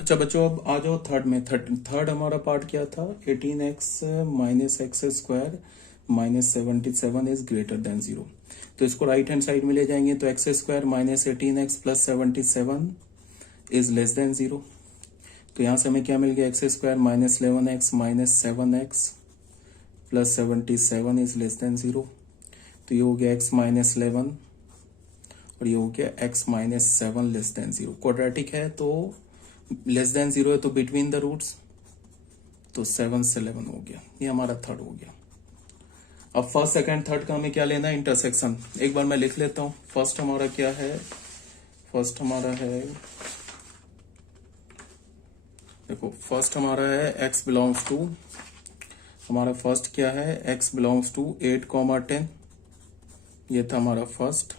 अच्छा बच्चों, अब आ जाओ थर्ड में। थर्ड हमारा पार्ट क्या था? 18x minus x square minus 77 is greater then 0। तो इसको राइट हैंड साइड में ले जाएंगे तो x square minus 18x plus 77 is less than 0। तो यहां से हमें क्या मिल गया? X square minus 11x minus 7x plus 77 is less than 0। तो ये हो गया x माइनस 11 और ये हो गया x minus 7 less than 0। Quadratic है तो लेस देन 0 है तो बिटवीन द रूट्स, तो 7 से 11 हो गया। ये हमारा थर्ड हो गया। अब फर्स्ट सेकंड थर्ड का हमें क्या लेना है? इंटरसेक्शन। एक बार मैं लिख लेता हूं। फर्स्ट हमारा क्या है? फर्स्ट हमारा है, देखो फर्स्ट हमारा है x बिलोंग्स टू, हमारा फर्स्ट क्या है? x belongs to 8, 10। ये था हमारा फर्स्ट।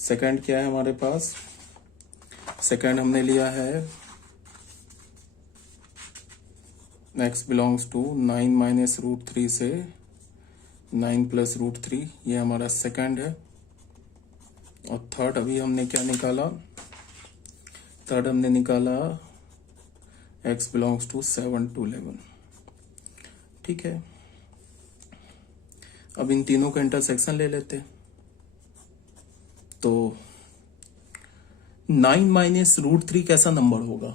सेकंड क्या है हमारे पास? सेकंड हमने लिया है x belongs to 9 minus root 3 से 9 प्लस रूट 3। ये हमारा सेकंड है। और थर्ड अभी हमने क्या निकाला? थर्ड हमने निकाला x बिलोंग्स टू 7 to 11। ठीक है, अब इन तीनों का इंटरसेक्शन ले लेते। तो 9 माइनस रूट 3 कैसा नंबर होगा?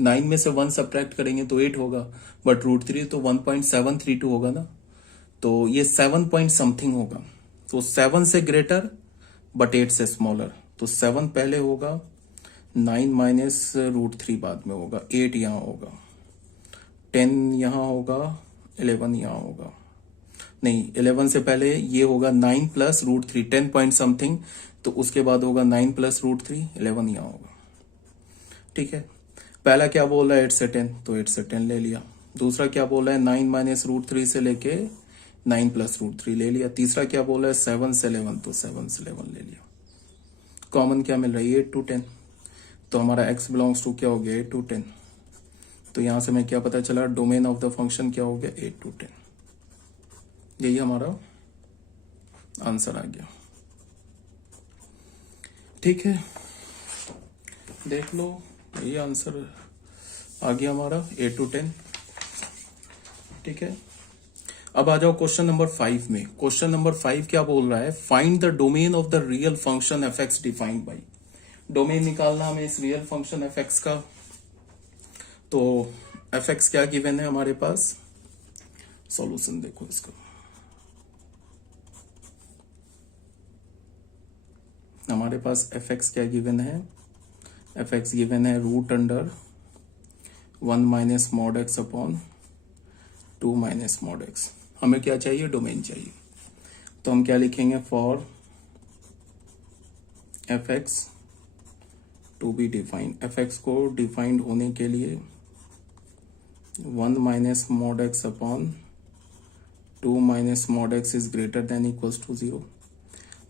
9 में से 1 सब्ट्रैक्ट करेंगे तो 8 होगा, बट रूट 3 तो 1.732 होगा ना, तो ये 7 पॉइंट समथिंग होगा। तो 7 से ग्रेटर बट 8 से स्मॉलर। तो 7 पहले होगा, 9 माइनस रूट 3 बाद में होगा, 8 यहां होगा, 10 यहां होगा, 11 यहां होगा। नहीं, 11 से पहले ये होगा 9 प्लस रूट 3, 10 पॉइंट समथिंग। तो उसके बाद होगा 9 प्लस रूट 3, 11 यहां होगा। ठीक है, पहला क्या बोल रहा है? 8 से 10, तो 8 से 10 ले लिया। दूसरा क्या बोल रहा है? 9 माइनस रूट 3 से लेके 9 प्लस रूट 3 ले लिया। तीसरा क्या बोल रहा है? 7 से 11, तो 7 से 11 ले लिया। कॉमन क्या मिल रहा है? 8 to 10। तो हमारा x बिलोंग्स टू क्या हो गया? 8 to 10। तो यहां से हमें क्या पता चला? डोमेन ऑफ द फंक्शन क्या हो गया? 8 to 10। यही हमारा आंसर आ गया। ठीक है, देख लो, यही आंसर आ गया हमारा 8 to 10। ठीक है, अब आ जाओ क्वेश्चन नंबर 5 में। क्वेश्चन नंबर 5 क्या बोल रहा है? Find the domain of the real function F x defined by. Domain निकालना हमें इस रियल फंक्शन एफ एक्स का। तो एफ एक्स क्या गिवन है हमारे पास? सॉल्यूशन देखो इसका। हमारे पास एफ एक्स क्या गिवन है? एफ एक्स गिवन है root under 1 minus mod X upon 2 minus mod X. हमें क्या चाहिए? डोमेन चाहिए। तो हम क्या लिखेंगे? For F X to be defined. F X को डिफाइंड होने के लिए 1 minus mod X upon 2 minus mod X is greater than equals to 0।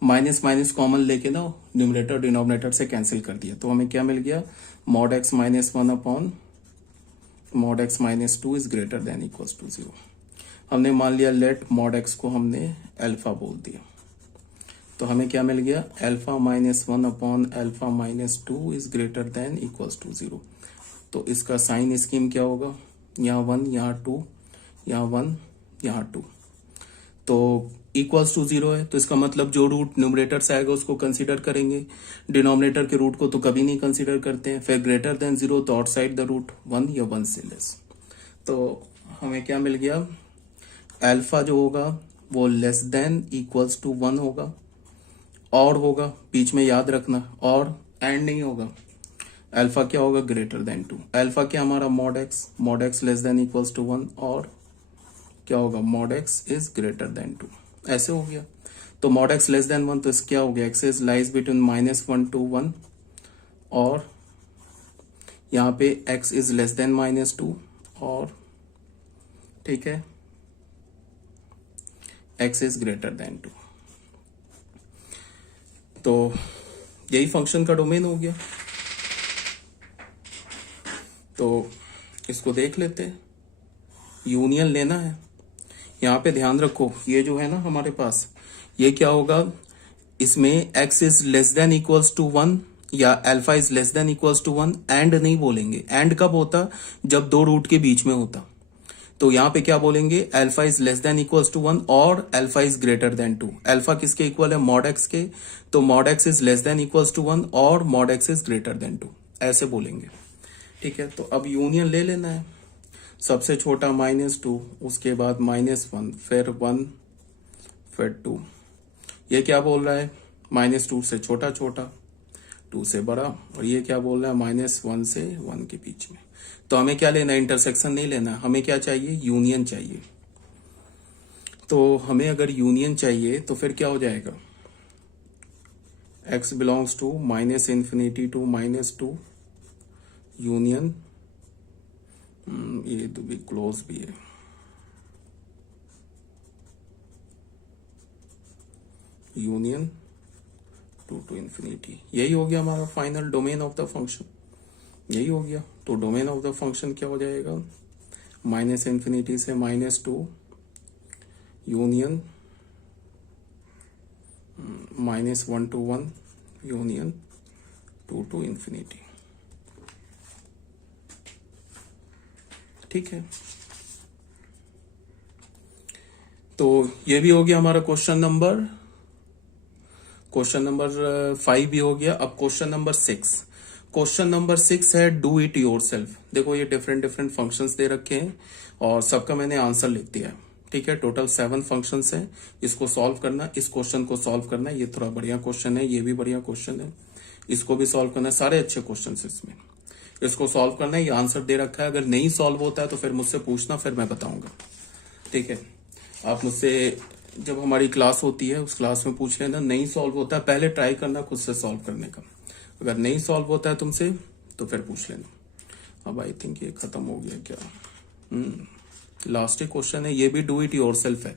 Minus minus common लेके ना न्यूमरेटर डिनोमिनेटर से कैंसिल कर दिया। तो हमें क्या मिल गया? Mod x minus 1 upon mod x minus 2 is greater than equals to 0। हमने मान लिया लेट मॉड एक्स को हमने अल्फा बोल दिया। तो हमें क्या मिल गया? Alpha minus 1 upon alpha minus 2 is greater than equals to 0। तो इसका साइन स्कीम क्या होगा? यहाँ 1, यहाँ 2, यहाँ 1, यहाँ 2। तो इक्वल्स टू 0 है, तो इसका मतलब जो रूट न्यूमरेटर से आएगा उसको कंसीडर करेंगे, डिनोमिनेटर के रूट को तो कभी नहीं कंसीडर करते हैं। फिर ग्रेटर देन 0 तो आउटसाइड द रूट 1 या 1 से लेस। तो हमें क्या मिल गया? अल्फा जो होगा वो लेस देन इक्वल्स टू 1 होगा, और होगा बीच में याद रखना, और एंड नहीं होगा। अल्फा क्या होगा? Greater than 2। अल्फा क्या हमारा? Mod X less than equals to 1, और क्या होगा? Mod X is greater than 2। ऐसे हो गया। तो मॉड एक्स लेस देन 1, तो इस क्या हो गया? X is lies between -1 to 1, और यहाँ पे एक्स इज लेस देन -2, और ठीक है एक्स इज ग्रेटर देन 2। तो यही फंक्शन का डोमेन हो गया। तो इसको देख लेते हैं। यूनियन लेना है। यहाँ पे ध्यान रखो, ये जो है ना हमारे पास, ये क्या होगा? इसमें x is less than equals to 1, या alpha is less than equals to 1, and नहीं बोलेंगे। एंड कब होता? जब दो रूट के बीच में होता। तो यहां पे क्या बोलेंगे? Alpha is less than equals to 1 और alpha is greater than 2। Alpha किसके इक्वल है? मॉड एक्स के। तो mod X is less than equals to 1 और mod X is greater than 2, ऐसे बोलेंगे। ठीक है, तो अब यूनियन ले लेना है। सबसे छोटा -2, उसके बाद -1, फिर 1, फिर 2। ये क्या बोल रहा है? -2 से छोटा छोटा, 2 से बड़ा, और ये क्या बोल रहा है? -1 से 1 के बीच में। तो हमें क्या लेना है? इंटरसेक्शन नहीं लेना, हमें क्या चाहिए? यूनियन चाहिए। तो हमें अगर यूनियन चाहिए तो फिर क्या हो जाएगा? x belongs to -∞ to -2 union, ये तो भी क्लोज भी है, यूनियन 2 to ∞। यही हो गया हमारा final domain of the function, यही हो गया। तो डोमेन ऑफ द फंक्शन क्या हो जाएगा? -∞ से -2 यूनियन -1 to 1 यूनियन 2 to ∞। ठीक है, तो ये भी हो गया हमारा क्वेश्चन नंबर 5 भी हो गया। अब क्वेश्चन नंबर 6। क्वेश्चन नंबर 6 है डू इट योरसेल्फ। देखो ये डिफरेंट फंक्शंस दे रखे हैं और सबका मैंने आंसर लिख दिया है। ठीक है, टोटल 7 फंक्शंस है। इसको सॉल्व करना, इस क्वेश्चन को सॉल्व करना। ये थोड़ा बढ़िया क्वेश्चन है, ये भी बढ़िया क्वेश्चन है, इसको भी सॉल्व करना। सारे अच्छे क्वेश्चन है इसमें, इसको सॉल्व करना है। ये आंसर दे रखा है, अगर नहीं सॉल्व होता है तो फिर मुझसे पूछना, फिर मैं बताऊंगा। ठीक है, आप मुझसे जब हमारी क्लास होती है उस क्लास में पूछ लेना। नहीं सॉल्व होता है, पहले ट्राई करना खुद से सॉल्व करने का। अगर नहीं सॉल्व होता है तुमसे तो फिर पूछ लेना। अब आई थिंक ये खत्म हो गया क्या? लास्ट ही क्वेश्चन है, ये भी डू इट योरसेल्फ है।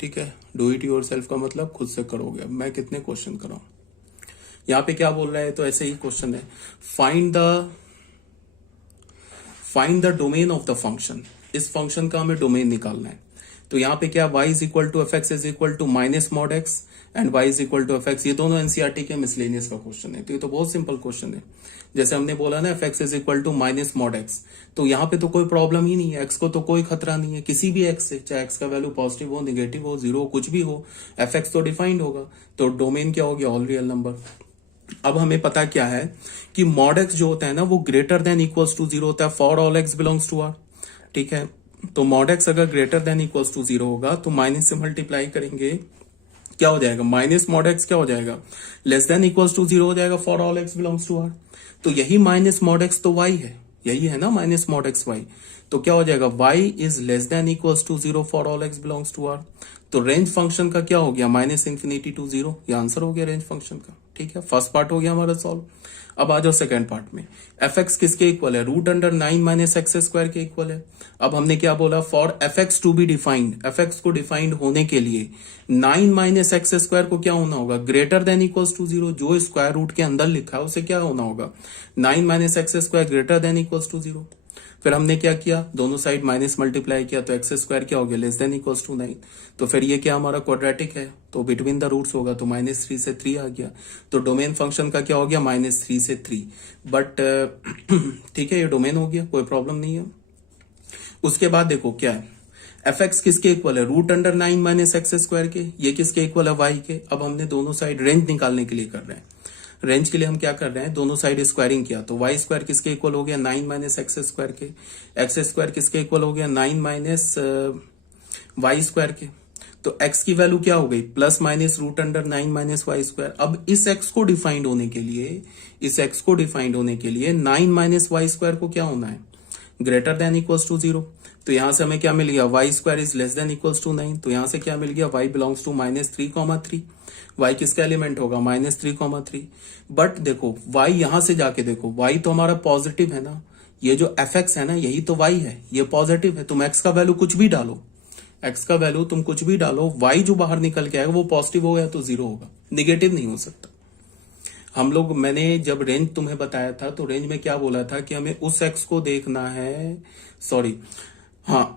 ठीक है, डू इट योरसेल्फ का मतलब खुद से करोगे। अब मैं कितने क्वेश्चन कराऊं? यहाँ पे क्या बोल रहा है? तो ऐसे ही क्वेश्चन है, find the domain of the function. इस फंक्शन का हमें डोमेन निकालना है। तो यहाँ पे क्या, y is equal to F X is equal to -mod x and y is equal to F X. ये दोनों एनसीईआरटी के मिसलेनियस का क्वेश्चन है। तो ये तो बहुत सिंपल क्वेश्चन है। जैसे हमने बोला ना, F X is equal to -mod x, तो यहाँ पे तो कोई प्रॉब्लम ही नहीं है, x को तो कोई खतरा नहीं है किसी भी x से, चाहे x का वैल्यू पॉजिटिव हो, निगेटिव हो, 0 कुछ भी हो, एफ एक्स तो डिफाइंड होगा। तो डोमेन क्या हो गया? All real number. अब हमें पता क्या है कि mod x जो होता है ना, वो ग्रेटर देन इक्वल्स टू 0 होता है for all x belongs to r। ठीक है, तो mod x अगर ग्रेटर देन इक्वल्स टू 0 होगा तो माइनस से मल्टीप्लाई करेंगे, क्या हो जाएगा? माइनस mod x क्या हो जाएगा? लेस देन इक्वल्स टू 0 हो जाएगा for all x belongs to r। तो यही माइनस mod x तो y है, यही है ना माइनस mod x y। तो क्या हो जाएगा? y is less than equals to 0 for all x belongs to r। तो रेंज फंक्शन का क्या हो गया? -∞ टू 0। ये आंसर हो गया रेंज फंक्शन का। ठीक है, फर्स्ट पार्ट हो गया हमारा सॉल्व। अब आ जाओ सेकंड पार्ट में। एफ एक्स किसके इक्वल है? √9 - x² के इक्वल है। अब हमने क्या बोला? For F X to be defined, F X को डिफाइंड होने के लिए 9 - x² को क्या होना होगा? Greater than equals to 0। जो स्क्वायर रूट के अंदर लिखा है उसे क्या होना होगा? 9 - x² greater than equals to 0। फिर हमने क्या किया? दोनों साइड माइनस मल्टीप्लाई किया, तो x² क्या हो गया? Less than equals to 9। तो फिर ये क्या हमारा क्वाड्रेटिक है, तो बिटवीन द रूट्स होगा, तो -3 से 3 आ गया। तो डोमेन फंक्शन का क्या हो गया? -3 से 3। बट ठीक है, ये डोमेन हो गया, कोई प्रॉब्लम नहीं है। उसके बाद देखो क्या है, एफ एक्स किसके इक्वल है? √9 - x² के। ये किसके इक्वल है? y के। अब हमने दोनों साइड रेंज निकालने के लिए कर रहे हैं। रेंज के लिए हम क्या कर रहे हैं? दोनों साइड स्क्वायरिंग किया, तो y² किसके इक्वल हो गया? 9 - x² के। x² किसके इक्वल हो गया? 9 - y² के। तो x की वैल्यू क्या हो गई? +- √9 - y²। अब इस x को डिफाइंड होने के लिए, इस x को डिफाइंड होने के लिए 9 - y² को क्या होना है? Greater than equals to 0। तो यहां से हमें क्या मिल गया? y² is less than equals to 9। तो यहां से क्या मिल गया? y बिलोंग्स टू -3, y किसका एलिमेंट होगा? -3, बट देखो y यहां से जाके देखो, y तो हमारा पॉजिटिव है ना, ये जो एफ एक्स है ना, यही तो y है, ये पॉजिटिव है। तुम x का वैल्यू कुछ भी डालो, x का वैल्यू तुम कुछ भी डालो, y जो बाहर निकल के आएगा वो पॉजिटिव होगा तो 0 होगा, निगेटिव नहीं हो सकता। हम लोग, मैंने जब रेंज तुम्हें बताया था तो रेंज में क्या बोला था कि हमें उस x को देखना है, सॉरी हाँ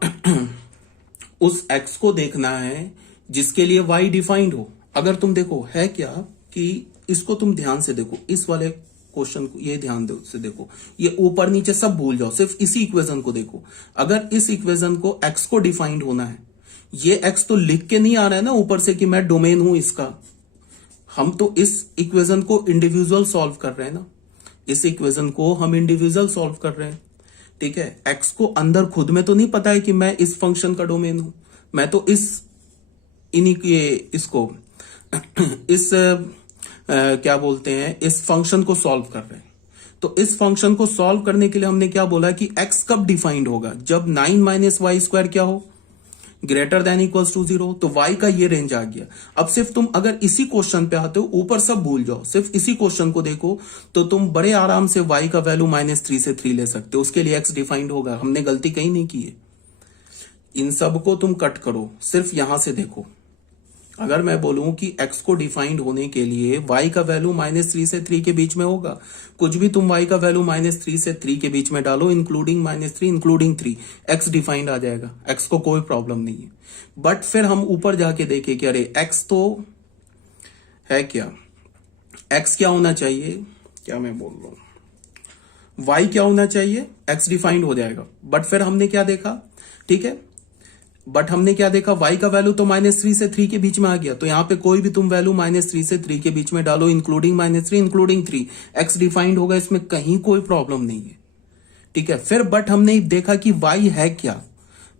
उस x को देखना है जिसके लिए y डिफाइंड हो। अगर तुम देखो है क्या कि इसको तुम ध्यान से देखो, इस वाले क्वेश्चन को ये ध्यान दो से देखो, ये ऊपर नीचे सब भूल जाओ, सिर्फ इसी इक्वेशन को देखो। अगर इस इक्वेशन को x को डिफाइंड होना है, ये x तो लिख के नहीं आ रहा है ना ऊपर से कि मैं डोमेन हूं इसका, हम तो इस इक्वेशन को इंडिविजुअल सॉल्व कर रहे हैं ना, इस इक्वेशन को हम इंडिविजुअल सॉल्व कर रहे हैं, ठीक है। x को अंदर खुद में तो नहीं पता है कि मैं इस फंक्शन का डोमेन हूं, मैं तो इसको इस क्या बोलते हैं, इस फंक्शन को सॉल्व कर रहे हैं। तो इस फंक्शन को सॉल्व करने के लिए हमने क्या बोला कि x कब डिफाइंड होगा, जब 9 माइनस वाई स्क्वायर क्या हो, ग्रेटर देन इक्वल्स टू 0। तो y का ये रेंज आ गया। अब सिर्फ तुम अगर इसी क्वेश्चन पे आते हो, ऊपर सब भूल जाओ, सिर्फ इसी क्वेश्चन को देखो, तो तुम बड़े आराम से y का वैल्यू -3 से 3 ले सकते हो। उसके लिए x डिफाइंड होगा, हमने गलती कहीं नहीं की है। इन सब को तुम कट करो, सिर्फ यहां से देखो। अगर मैं बोलूं कि x को डिफाइंड होने के लिए y का वैल्यू -3 से 3 के बीच में होगा, कुछ भी तुम y का वैल्यू -3 से 3 के बीच में डालो, इंक्लूडिंग -3 इंक्लूडिंग 3, x डिफाइंड आ जाएगा, x को कोई प्रॉब्लम नहीं है। बट फिर हम ऊपर जाके देखें कि अरे x तो है क्या, x क्या होना चाहिए, क्या मैं बोल रहा हूं, y क्या होना चाहिए, x डिफाइंड हो जाएगा। बट फिर हमने क्या देखा, ठीक है, बट हमने क्या देखा, y का वैल्यू तो -3 से 3 के बीच में आ गया, तो यहां पे कोई भी तुम वैल्यू -3 से 3 के बीच में डालो, इंक्लूडिंग -3 इंक्लूडिंग 3, x डिफाइंड होगा, इसमें कहीं कोई प्रॉब्लम नहीं है, ठीक है। फिर बट हमने देखा कि y है क्या,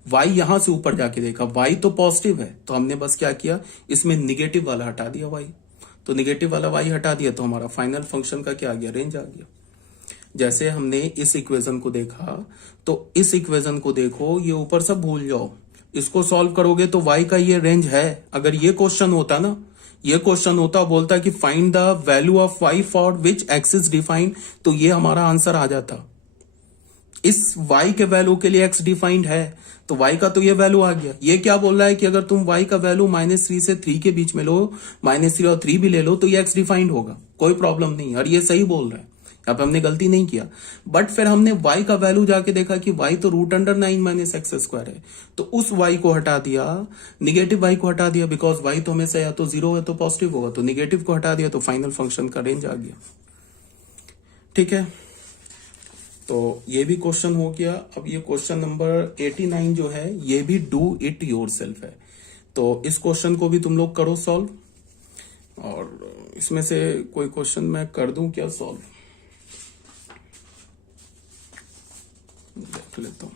y यहां से ऊपर जाके देखा, y तो पॉजिटिव है, तो हमने बस क्या किया, इसमें निगेटिव वाला हटा दिया y, तो निगेटिव वाला y हटा दिया, तो हमारा फाइनल फंक्शन का क्या आ गया, रेंज आ गया। जैसे हमने इस इक्वेशन को देखा, तो इस इक्वेशन को देखो, ये ऊपर सब भूल जाओ, इसको सॉल्व करोगे तो y का ये रेंज है। अगर ये क्वेश्चन होता ना, ये क्वेश्चन होता, बोलता कि find the value of y for which x is defined, तो ये हमारा आंसर आ जाता। इस y के वैल्यू के लिए x डिफाइंड है, तो y का तो ये वैल्यू आ गया। ये क्या बोल रहा है कि अगर तुम y का वैल्यू -3 से 3 के बीच में लो, -3 और 3 भी ले लो, तो ये x डिफाइंड होगा, कोई प्रॉब्लम नहीं। और ये सही बोल रहा है, यहाँ पे हमने गलती नहीं किया। बट फिर हमने y का वैल्यू जाके देखा कि y तो √9 माइनस एक्स स्क्वायर है, तो उस y को हटा दिया, निगेटिव y को हटा दिया, बिकॉज y तो हमेशा या तो 0 है तो पॉजिटिव होगा, तो निगेटिव को हटा दिया, तो फाइनल फंक्शन का रेंज आ गया, ठीक है। तो ये भी क्वेश्चन हो गया। अब ये क्वेश्चन नंबर 89 जो है, ये भी डू इट योरसेल्फ है, तो इस क्वेश्चन को भी तुम लोग करो सॉल्व। और इसमें से कोई क्वेश्चन मैं कर दूं क्या सॉल्व, देख लेता हूं।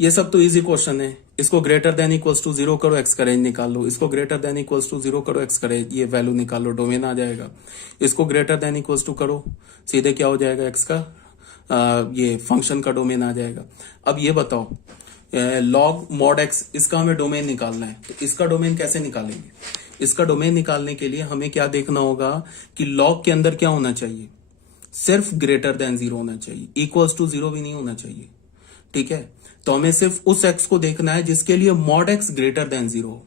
ये सब तो इजी क्वेश्चन है। इसको ग्रेटर देन इक्वल्स टू 0 करो, एक्स का रेंज निकाल लो। इसको ग्रेटर देन इक्वल्स टू 0 करो, एक्स का रेंज, ये वैल्यू निकाल लो, डोमेन आ जाएगा। इसको ग्रेटर देन इक्वल्स टू करो, सीधे क्या हो जाएगा, एक्स का ये फंक्शन का डोमेन आ जाएगा। अब ये बताओ, लॉग मॉड एक्स, इसका हमें डोमेन निकालना है, तो इसका डोमेन कैसे निकालेंगे। इसका डोमेन निकालने के लिए हमें क्या देखना होगा कि लॉग के अंदर क्या होना चाहिए, सिर्फ ग्रेटर देन 0 होना चाहिए, इक्वल्स टू 0 भी नहीं होना चाहिए, ठीक है। तो हमें सिर्फ उस x को देखना है जिसके लिए मॉड x ग्रेटर देन 0 हो।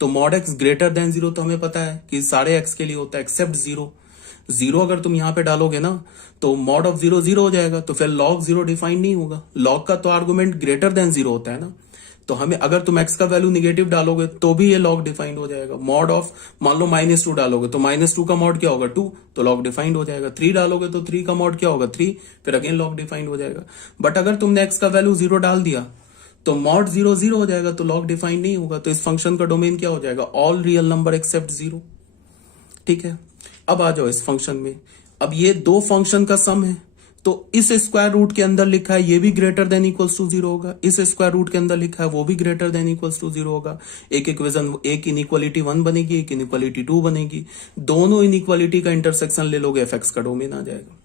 तो मॉड x ग्रेटर देन 0 तो हमें पता है कि सारे x के लिए होता है एक्सेप्ट 0। 0 अगर तुम यहां पे डालोगे ना, तो मॉड ऑफ 0 0 हो जाएगा, तो फिर लॉग 0 डिफाइन नहीं होगा। लॉग का तो आर्गुमेंट ग्रेटर देन 0 होता है ना, तो हमें अगर तुम x का वैल्यू निगेटिव डालोगे तो भी ये लॉग डिफाइंड हो जाएगा। मॉड ऑफ मान लो -2 डालोगे तो -2 का मॉड क्या होगा 2, तो लॉग डिफाइंड हो जाएगा। 3 डालोगे तो 3 का मॉड क्या होगा 3, फिर अगेन लॉग डिफाइंड हो जाएगा। बट अगर तुमने x का वैल्यू 0 डाल दिया तो मॉड 0 0 हो जाएगा, तो लॉग डिफाइंड नहीं होगा। तो इस फंक्शन का डोमेन क्या हो जाएगा, ऑल रियल नंबर एक्सेप्ट 0, ठीक है। अब आ जाओ इस फंक्शन में। अब ये दो फंक्शन का सम है, तो इस स्क्वायर रूट के अंदर लिखा है ये भी ग्रेटर देन इक्वल्स टू 0 होगा, इस स्क्वायर रूट के अंदर लिखा है वो भी ग्रेटर देन इक्वल्स टू 0 होगा। एक इक्वेशन, एक इनइक्वालिटी 1 बनेगी, एक इनइक्वालिटी 2 बनेगी। दोनों इनइक्वालिटी का इंटरसेक्शन ले लोगे, एफ का डोमेन आ जाएगा,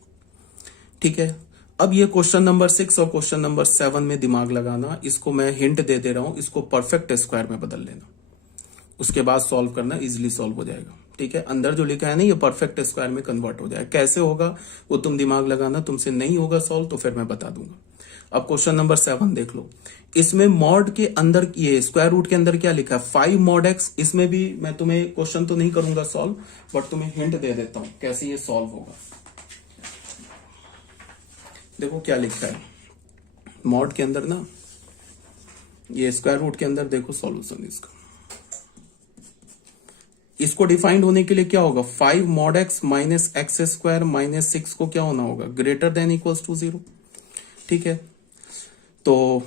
ठीक है। अब ये क्वेश्चन नंबर 6 और क्वेश्चन नंबर 7 में दिमाग लगाना, इसको मैं हिंट दे दे रहा हूं, इसको परफेक्ट स्क्वायर में बदल लेना, उसके बाद सॉल्व करना, इजिली सॉल्व हो जाएगा, ठीक है। अंदर जो लिखा है ना, ये परफेक्ट स्क्वायर में कन्वर्ट हो जाएगा। कैसे होगा वो तुम दिमाग लगाना, तुमसे नहीं होगा सॉल्व तो फिर मैं बता दूंगा। अब क्वेश्चन नंबर 7 देख लो। इसमें मॉड के अंदर, ये स्क्वायर रूट के अंदर क्या लिखा है 5 मॉड एक्स। इसमें भी मैं तुम्हें क्वेश्चन तो नहीं करूंगा सॉल्व, बट तुम्हें हिंट दे देता हूं कैसे ये सॉल्व होगा। देखो क्या लिखा है मॉड के अंदर ना, ये स्क्वायर रूट के अंदर देखो सॉल्यूशन इसका। इसको डिफाइंड होने के लिए क्या होगा, 5 mod x minus x square minus 6 को क्या होना होगा, ग्रेटर देन इक्वल्स टू 0। ठीक है, तो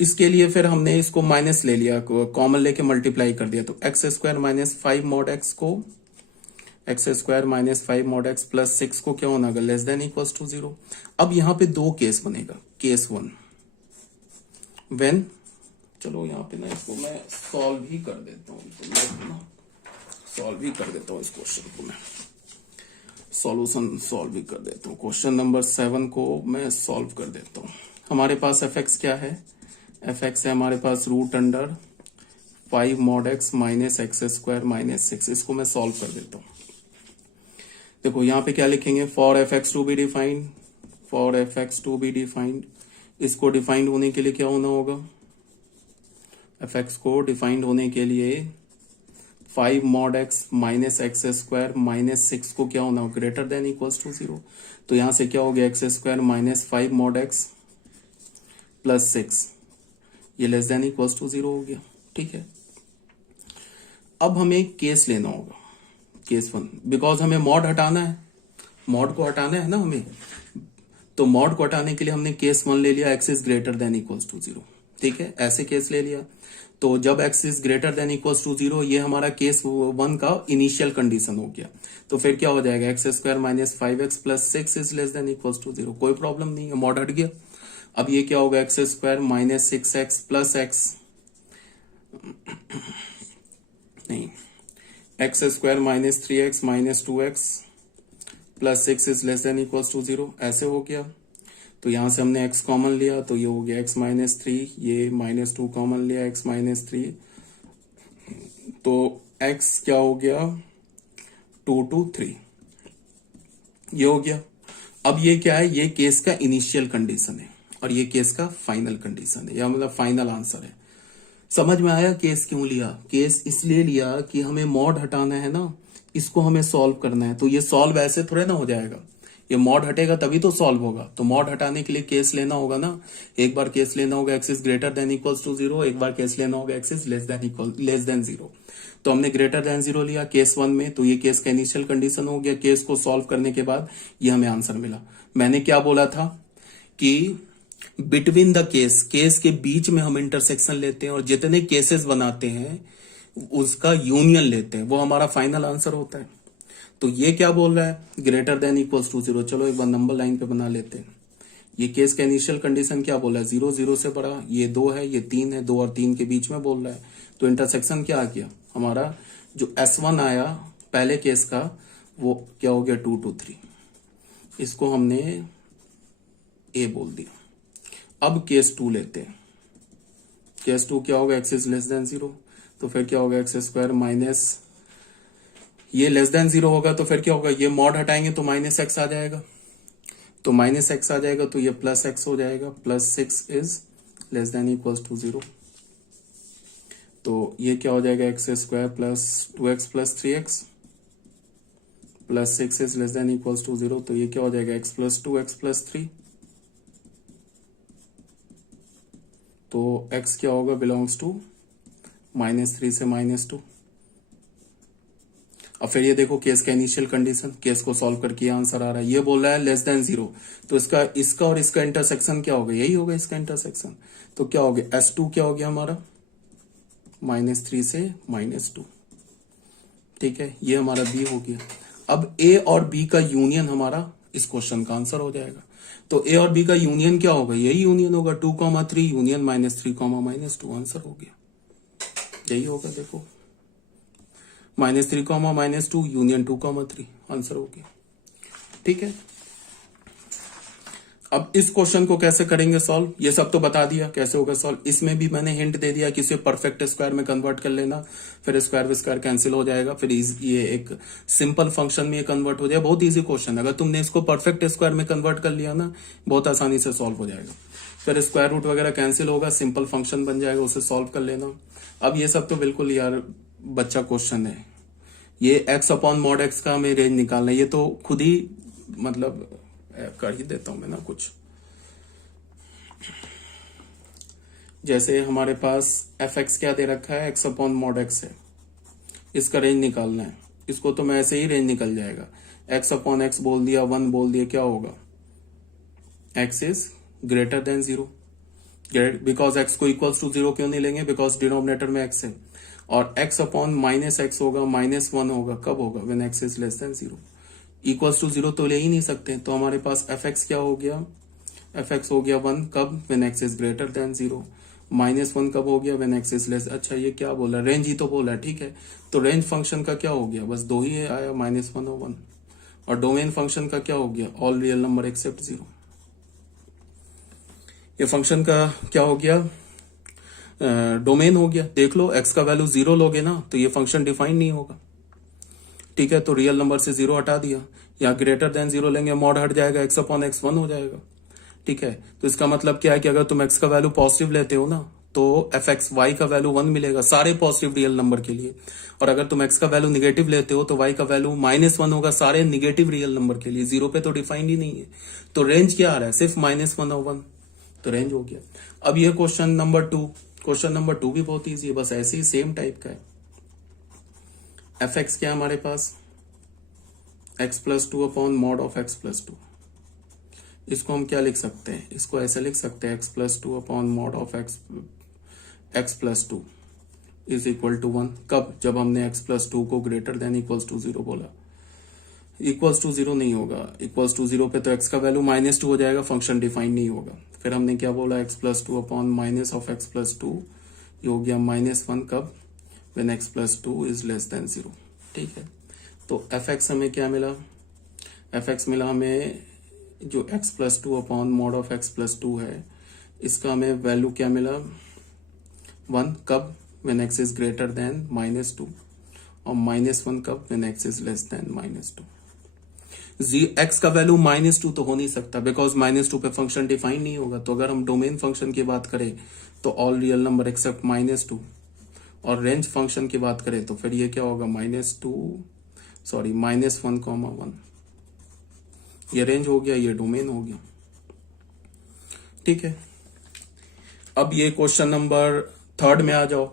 इसके लिए फिर हमने इसको माइनस ले लिया, कॉमन लेके मल्टीप्लाई कर दिया, तो x square minus 5 mod x को, x square minus 5 mod x plus 6 को क्या होना होगा, लेस देन इक्वल्स टू 0। अब यहां पे दो केस बनेगा, केस 1 व्हेन, चलो यहाँ पे ना इसको मैं सॉल्व ही कर देता हूँ, तो मैं ना सॉल्व ही कर देता हूँ इस क्वेश्चन को, मैं सॉल्यूशन सॉल्व ही कर देता हूँ। क्वेश्चन नंबर 7 को मैं सॉल्व कर देता हूँ। हमारे पास एफ एक्स क्या है, एफ एक्स है हमारे पास root under 5 mod x minus x square minus 6। इसको मैं सॉल्व कर देता हूँ। देखो यहाँ पे क्या लिखेंगे, for F X to be defined, for F X to be defined, इसको डिफाइंड होने के लिए क्या होना होगा, एफ एक्स को डिफाइंड होने के लिए 5 mod x minus x square minus 6 को क्या होना, ग्रेटर देन इक्वल्स टू 0। तो यहां से क्या हो गया, x square minus 5 mod x plus 6, ये लेस देन इक्वल्स टू 0 हो गया। ठीक है, अब हमें केस लेना होगा, केस 1, बिकॉज हमें मॉड हटाना है, मॉड को हटाना है ना हमें, तो मॉड को हटाने के लिए हमने केस 1 ले लिया, X is greater than equals to 0। ठीक है, ऐसे केस ले लिया, तो जब x is greater than equals to 0, ये हमारा केस 1 का इनिशियल कंडीशन हो गया। तो फिर क्या हो जाएगा, X square minus 5x plus 6 is less than equals to 0। कोई प्रॉब्लम नहीं है, मॉड हट गया। अब ये क्या होगा, X square minus 6x plus x, नहीं, X square minus 3x minus 2x plus 6 is less than equals to 0, ऐसे हो गया। तो यहां से हमने x कॉमन लिया, तो ये हो गया x माइनस 3, ये माइनस 2 कॉमन लिया, x माइनस 3, तो x क्या हो गया, 2 to 3, ये हो गया। अब ये क्या है, ये केस का इनिशियल कंडीशन है और ये केस का फाइनल कंडीशन है, या मतलब फाइनल आंसर है। समझ में आया केस क्यों लिया, केस इसलिए लिया कि हमें मॉड हटाना है ना, इसको हमें सॉल्व करना है। तो ये सॉल्व ऐसे थोड़े ना हो जाएगा, ये मॉड हटेगा तभी तो सॉल्व होगा। तो मॉड हटाने के लिए केस लेना होगा ना, एक बार केस लेना होगा X is greater than equals to 0, एक बार केस लेना होगा एक्स इज लेस देन 0। तो हमने ग्रेटर देन 0 लिया केस 1 में, तो ये केस का इनिशियल कंडीशन हो गया। केस को सॉल्व करने के बाद ये हमें आंसर मिला। मैंने क्या बोला था कि बिटवीन द केस, केस के बीच में हम इंटरसेक्शन लेते हैं और जितने केसेस बनाते हैं उसका यूनियन लेते हैं, वो हमारा फाइनल आंसर होता है। तो ये क्या बोल रहा है, ग्रेटर देन इक्वल्स टू 0। चलो एक बार नंबर लाइन पे बना लेते हैं। ये केस का इनिशियल कंडीशन क्या बोला है, 0 0 से बड़ा, ये 2 है, ये 3 है, 2 और 3 के बीच में बोल रहा है। तो इंटरसेक्शन क्या आ गया हमारा, जो S1 आया पहले केस का, वो क्या हो गया 2 to 3, इसको हमने A बोल दिया। अब केस 2 लेते हैं। केस 2 क्या होगा, एक्स इज लेस देन 0, तो फिर क्या होगा, एक्स स्क्वायर माइनस, ये लेस देन 0 होगा तो फिर क्या होगा, ये मॉड हटाएंगे तो माइनस एक्स आ जाएगा, तो माइनस एक्स आ जाएगा, तो ये प्लस एक्स हो जाएगा, plus 6 is less than equals to 0। तो ये क्या हो जाएगा, X square plus 2x plus 3x plus 6 is less than equals to 0। तो ये क्या हो जाएगा, x प्लस 2x प्लस 3, तो x क्या होगा, बिलोंग्स टू -3 से -2। अब फिर ये देखो केस का इनिशियल कंडीशन, केस को सॉल्व करके आंसर आ रहा है। ये बोल रहा है लेस देन 0, तो इसका और इसका इंटरसेक्शन क्या होगा, यही होगा इसका इंटरसेक्शन। तो क्या हो गया, S2 क्या हो गया हमारा, -3 से -2। ठीक है, ये हमारा B हो गया। अब A और B का यूनियन हमारा इस क्वेश्चन का आंसर हो जाएगा। तो A और B का यूनियन क्या होगा, यही यूनियन होगा, 2, 3 यूनियन -3, -2, आंसर हो गया, यही होगा। देखो -3, -2 यूनियन 2, 3, आंसर हो गया। ठीक है, अब इस क्वेश्चन को कैसे करेंगे सॉल्व, ये सब तो बता दिया कैसे होगा सॉल्व। इसमें भी मैंने हिंट दे दिया कि इसे परफेक्ट स्क्वायर में कन्वर्ट कर लेना, फिर स्क्वायर विद स्क्वायर कैंसिल हो जाएगा, फिर ये एक सिंपल फंक्शन में कन्वर्ट हो जाएगा। बहुत इजी क्वेश्चन, अगर तुमने इसको परफेक्ट स्क्वायर में कन्वर्ट कर लिया ना, बहुत आसानी से सॉल्व हो जाएगा। फिर स्क्वायर रूट वगैरह कैंसिल होगा, सिंपल फंक्शन बन जाएगा, उसे सॉल्व कर लेना। अब ये सब तो बिल्कुल यार बच्चा क्वेश्चन है, ये x अपॉन मॉड x का हमें रेंज निकालना है, ये तो खुद ही मतलब कर ही देता हूं मैं ना कुछ। जैसे हमारे पास एफ एक्स क्या दे रखा है, x अपॉन मॉड x है, इसका रेंज निकालना है। इसको तो मैं ऐसे ही रेंज निकल जाएगा, x अपॉन एक्स बोल दिया, 1 बोल दिया, क्या होगा, x is greater then 0। Because x को इक्वल्स टू 0 क्यों नहीं लेंगे, बिकॉज डिनोमिनेटर में x है। और x अपॉन माइनस एक्स होगा, -1 होगा, कब होगा, when x is less than 0। Equals to 0 तो ले ही नहीं सकते, तो हमारे पास fx क्या हो गया, fx हो गया 1 कब, when x is greater then 0। -1 कब हो गया, व्हेन x इज लेस। अच्छा ये क्या बोला, रेंज ही तो बोला, ठीक है। तो रेंज फंक्शन का क्या हो गया, बस दो ही आया, -1 और 1। और डोमेन फंक्शन का क्या हो गया, ऑल रियल नंबर एक्सेप्ट 0। ये फंक्शन का क्या हो गया, डोमेन हो गया। देख लो x का वैल्यू 0 लोगे ना तो ये फंक्शन डिफाइन नहीं होगा, ठीक है। तो रियल नंबर से 0 हटा दिया, या ग्रेटर देन 0 लेंगे, मॉड हट जाएगा, x अपॉन एक्स 1 हो जाएगा, ठीक है। तो इसका मतलब क्या है कि अगर तुम x का वैल्यू पॉजिटिव लेते हो ना तो fx y का वैल्यू 1 मिलेगा सारे पॉजिटिव रियल नंबर के लिए। और अगर तुम x का वैल्यू निगेटिव लेते हो तो y का वैल्यू -1 होगा सारे निगेटिव रियल नंबर के लिए। 0 पे तो डिफाइंड ही नहीं है। तो रेंज क्या आ रहा है, सिर्फ -1 और 1, तो रेंज हो गया। अब ये क्वेश्चन नंबर 2, क्वेश्चन नंबर 2 भी बहुत इजी है, बस ऐसे ही सेम टाइप का है। fx क्या है हमारे पास, x+2 upon mod of x+2। इसको हम क्या लिख सकते हैं, इसको ऐसे लिख सकते हैं, x+2 upon mod of x+2 is equal to 1 कब, जब हमने x+2 को ग्रेटर देन इक्वल्स टू 0 बोला। इक्वल्स टू 0 नहीं होगा, इक्वल्स टू 0 पे तो x का वैल्यू -2 हो जाएगा, फंक्शन डिफाइन नहीं होगा। फिर हमने क्या बोला, x+2 upon minus of x+2, ये हो गया -1 कब, when x+2 is less than 0, ठीक है। तो fx हमें क्या मिला, fx मिला हमें जो x+2 upon mod of x+2 है, इसका हमें वैल्यू क्या मिला, 1 कब, when x is greater than -2, और -1 कब, when x is less then -2। x का वैल्यू -2 तो हो नहीं सकता, बिकॉज -2 पे फंक्शन डिफाइन नहीं होगा। तो अगर हम डोमेन फंक्शन की बात करें तो ऑल रियल नंबर एक्सेप्ट -2, और रेंज फंक्शन की बात करें तो फिर ये क्या होगा, -1, ये रेंज हो गया, ये डोमेन हो गया, ठीक है। अब ये क्वेश्चन नंबर 3 में आ जाओ।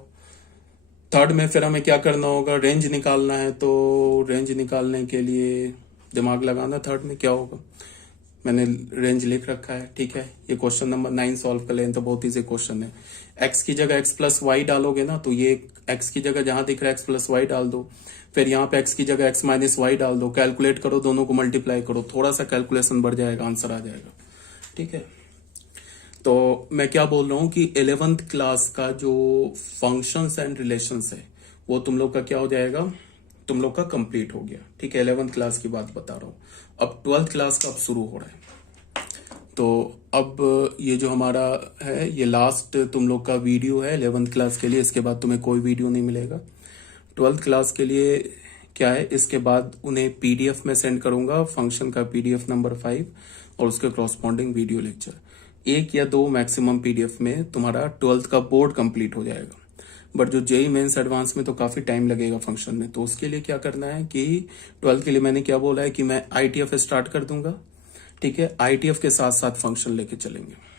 3 में फिर हमें क्या करना होगा, रेंज निकालना है। तो रेंज निकालने के लिए दिमाग लगाना, 3 में क्या होगा, मैंने रेंज लिख रखा है, ठीक है। ये क्वेश्चन नंबर 9 सॉल्व कर लें तो बहुत इजी क्वेश्चन है। x की जगह x+y डालोगे ना, तो ये x की जगह जहां दिख रहा है x+y डाल दो, फिर यहाँ पे x की जगह x -y डाल दो, कैलकुलेट करो, दोनों को मल्टीप्लाई करो, थोड़ा सा कैलकुलेशन बढ़ जाएगा, आंसर आ जाएगा, ठीक है। तो मैं क्या बोल रहा हूँ कि 11th क्लास का जो फंक्शंस एंड रिलेशंस है वो तुम लोग का क्या हो जाएगा, तुम लोग का कंप्लीट हो गया, ठीक है। 11th क्लास की बात बता रहा हूँ। अब 12th क्लास का अब शुरू हो रहा है। तो अब ये जो हमारा है ये लास्ट तुम लोग का वीडियो है 11th क्लास के लिए, इसके बाद तुम्हें कोई वीडियो नहीं मिलेगा। 12th क्लास के लिए क्या है, इसके बाद उन्हें पीडीएफ में सेंड करूंगा, फंक्शन का पीडीएफ नंबर 5 और उसके कॉरस्पॉन्डिंग वीडियो लेक्चर, 1 या 2 मैक्सिमम पीडीएफ में तुम्हारा 12th का बोर्ड कंप्लीट हो जाएगा। बट जो जेई मेंस एडवांस में तो काफी टाइम लगेगा फंक्शन में, तो उसके लिए क्या करना है कि 12th के लिए मैंने क्या बोला है कि मैं आईटीएफ स्टार्ट कर दूंगा, ठीक है। आईटीएफ के साथ साथ फंक्शन लेके चलेंगे।